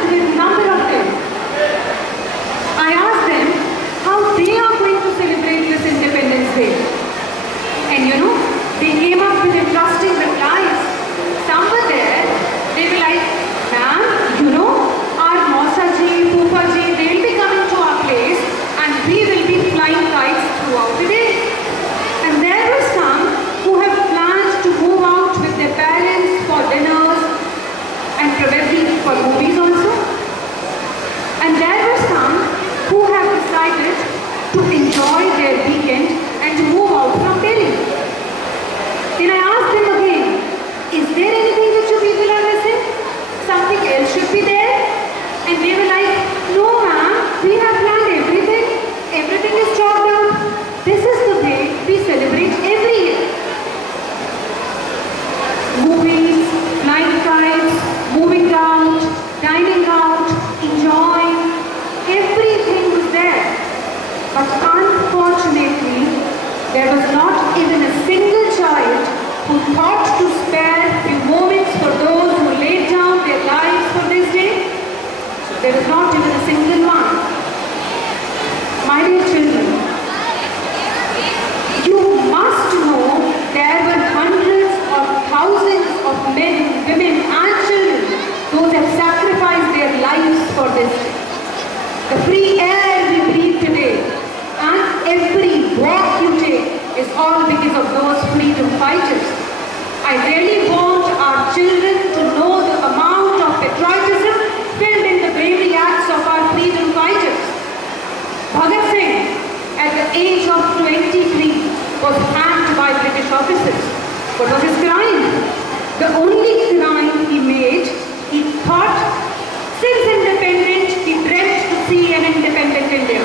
traveled with a number of them. I asked them how they are going to celebrate this Independence Day. And you know, they came up with interesting replies. Some were there, they were like, ma'am, you know, our Mausaji, Poopaji, they will be coming to our place and we will be flying kites throughout the day. And there were some who have planned to move out with their parents for dinners and probably for movies also. And there were some who have decided to enjoy their weekend and to move out from Delhi. Then I asked them again, is there anything which you people are missing? Something else should be there? And they were like, no ma'am, we have planned everything. Everything is chalked out. This is the way we celebrate every year. Movies, flying kites, moving out, dining out, enjoying, everything was there. But unfortunately, there was not even a single child who thought to spare few moments for those who laid down their lives for this day. There was not even a single one. My dear children, you must know there were hundreds of thousands of men, women and children those have sacrificed their lives for this day. The free air we breathe today and every walk you take is all because of those freedom fighters. I really want our children to know the amount of patriotism filled in the bravery acts of our freedom fighters. Bhagat Singh, at the age of 23, was hanged by British officers. What was his crime? The only crime he made, he thought, since independence, he dreamt to see an independent India.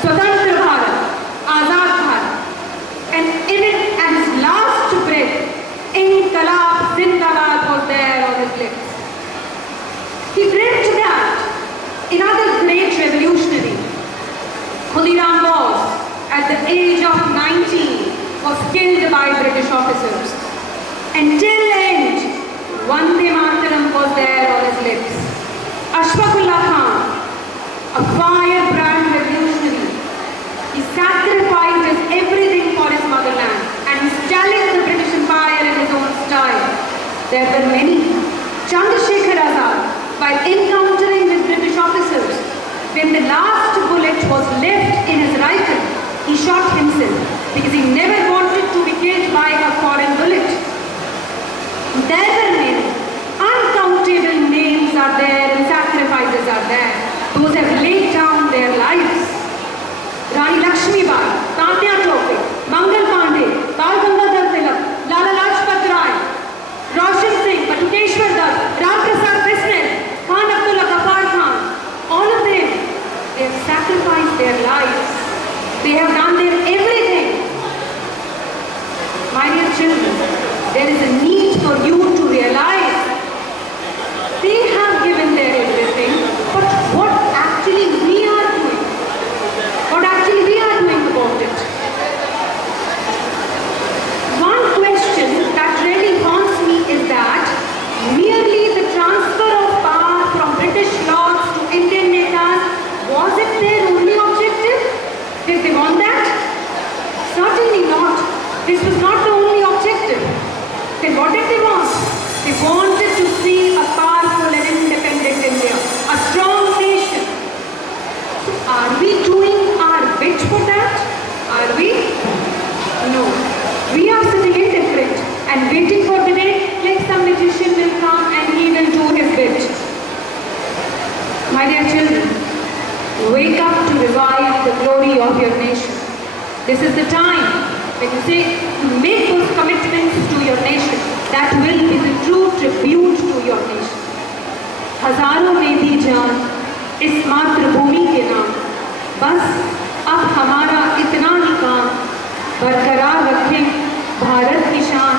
Swatantra Bharat, Azad Bharat. And even at his last breath, Inqilab Zindabad was there on his lips. He dreamt that another great revolutionary, Khudiram Bose, at the age of 19, was killed by British officers. Until end, Vande Mataram was there on his lips. Ashfaqullah Khan, a firebrand revolutionary, he sacrificed his everything for his motherland and he challenged the British Empire in his own style. There were many. Chandrasekhar Azad, while encountering with British officers, when the last bullet was left in his rifle, he shot himself because he never wanted to be killed by a foreign bullet. There were many. Uncountable names are there and sacrifices are there. Those have laid down their lives. Rani Lakshmi Bai, Tatya Tope, Mangal Pandey, Bal Gangadhar Tilak, Lala Lajpat Rai, Roshan Singh, Batukeshwar Das, Ram Prasad Bismil, Khan Abdullah Ghaffar Khan, all of them, they have sacrificed their lives. They have done their everything. My dear children, there is a need for you to realize they have given their everything, but what actually we are doing? What actually we are doing about it? One question that really haunts me is that merely the transfer of power from British lords to Indian netas, was it their only objective? Did they want that? Certainly not. This was not the only objective. Then what did they want? They wanted to see a powerful and independent India, a strong nation. So are we doing our bit for that? Are we? No. We are sitting indifferent and waiting for the day like some magician will come and he will do his bit. My dear children, wake up to revive the glory of your nation. This is the time when you say to make those commitments to your nation. That will be the true tribute to your nation. हजारों ने दी जान इस मातृभूमि के नाम, बस अब हमारा इतना ही काम, बरकरार रखें भारत की शान,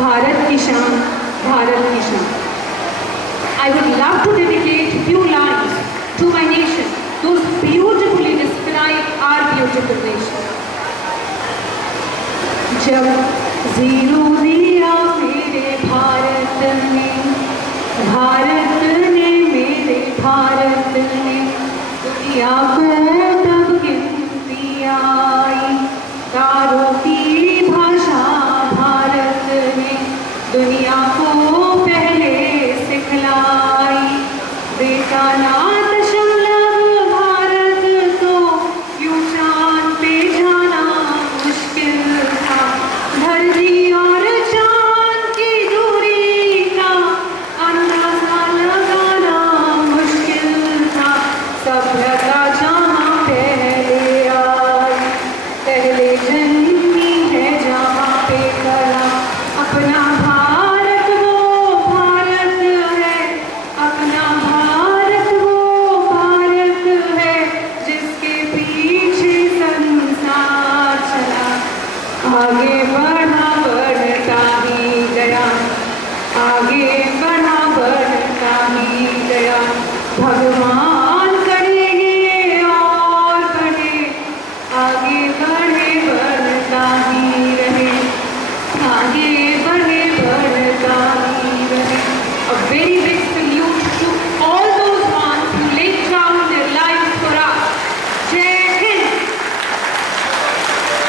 भारत की शान, भारत की शान. I would love to dedicate